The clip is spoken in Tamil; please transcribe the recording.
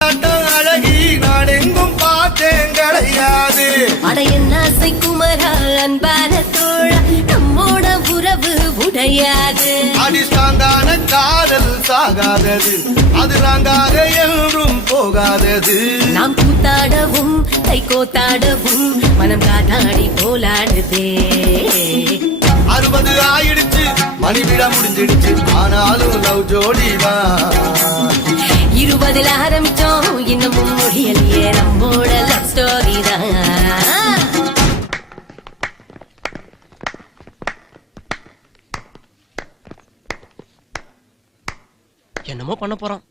அழகி நான் எங்கும் பார்த்தேன் கிடையாது. அடையன் ஆசை குமரா அன்பான தோழா நம்மோட உறவு உடையாது. அடிஸ்தாங்கான காதல் சாகாதது, அது நாங்காக என்றும் போகாதது. நாம் கூத்தாடவும் கை கோத்தாடவும் மனம் காத்தாடி போலாடுதே. 60 ஆயிடுச்சு, மணிவிட முடிஞ்சிடுச்சு, ஆனாலும் லவ் ஜோடிதான். 20 ஆரம்பிச்சோம், இன்னமும் முடியலையே நம்மோட லவ் ஸ்டோரி தான். என்னமோ பண்ண போறோம்.